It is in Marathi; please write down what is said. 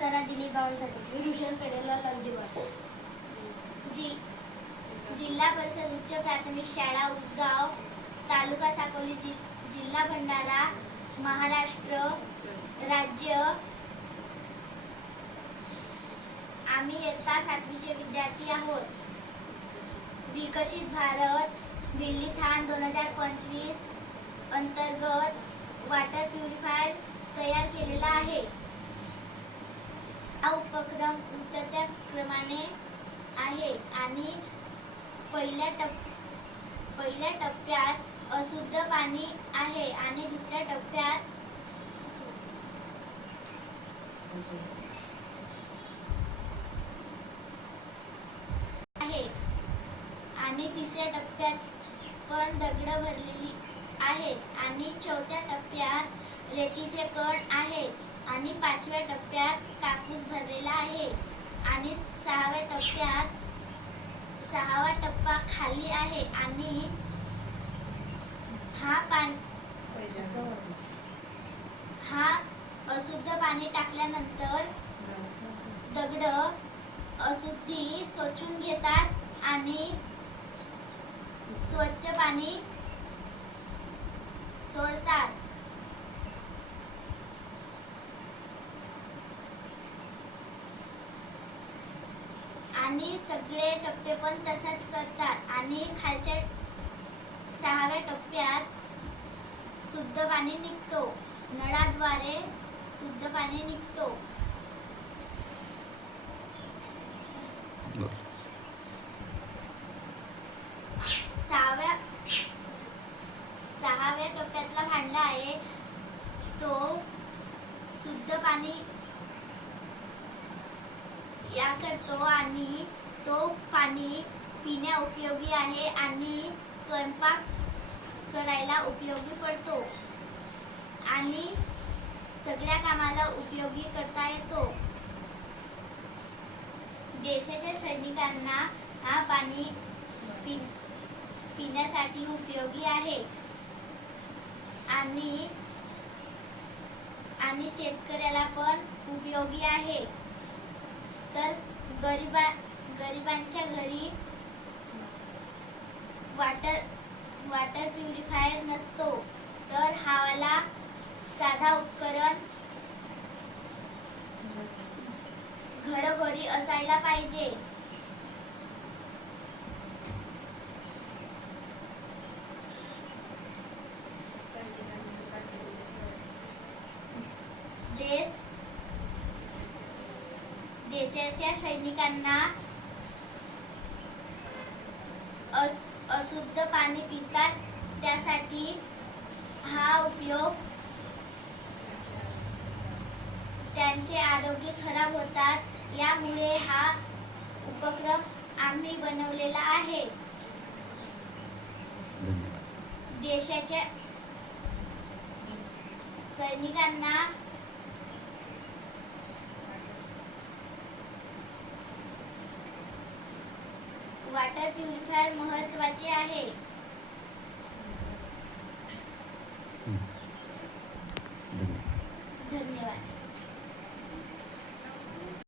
अप्सरा दिलीप बावनथडे विरुषण पेरेलाल लंजीवर जि जिल्हा परिषद उच्च प्राथमिक शाळा उसगाव तालुका साकोली जि जिल्हा भंडारा महाराष्ट्र राज्य. आम्ही इयत्ता सातवीचे विद्यार्थी आहोत. विकसित भारत दिल्लीथान दोन हजार पंचवीस अंतर्गत वॉटर प्युरिफायर तयार केलेला आहे. हा उपक्रम उतरत्या क्रमाने आहे आणि पहिल्या टप पहिल्या टप्प्यात अशुद्ध पाणी आहे आणि दुसऱ्या टप्प्यात आहे. आणि तिसऱ्या टप्प्यात पण दगड भरलेली आहे आणि चौथ्या टप्प्यात रेतीचे कण आहे. आणि पाचव्या टप्प्यात कापूस भरलेला आहे. आणि सहाव्या टप्प्यात सहावा टप्पा खाली आहे आणि हा पान हा अशुद्ध पाणी टाकल्यानंतर दगड अशुद्धी सोचून घेतात आणि स्वच्छ पाणी सोडतात. आणि सगळे टप्पे पण तसाच करतात. आणि खालच्या सहाव्या टप्प्यात शुद्ध पाणी निघतो. नळाद्वारे शुद्ध पाणी निघतो. सहाव्या सहाव्या टप्प्यातला भांडा आहे तो शुद्ध पाणी या करतो आणि तो पाणी पिण्या उपयोगी आहे आणि स्वयंपाक करायला उपयोगी पडतो. आणि सगळ्या कामाला उपयोगी करता येतो. देशाच्या सैनिकांना हा पाणी पि पिण्यासाठी उपयोगी आहे. आणि आणि शेतकऱ्याला पण उपयोगी आहे. तर गरिबा गरिबांच्या घरी वाटर वॉटर प्युरिफायर नसतो. तर हावाला साधा उपकरण घरोघरी असायला पाहिजे. देशाच्या सैनिकांना अस अशुद्ध पाणी पितात. त्यासाठी हा उपयोग त्यांचे आरोग्य खराब होतात. यामुळे हा उपक्रम आम्ही बनवलेला आहे. धन्यवाद. देशाच्या सैनिकांना वॉटर प्युरिफायर महत्त्वाचे आहे.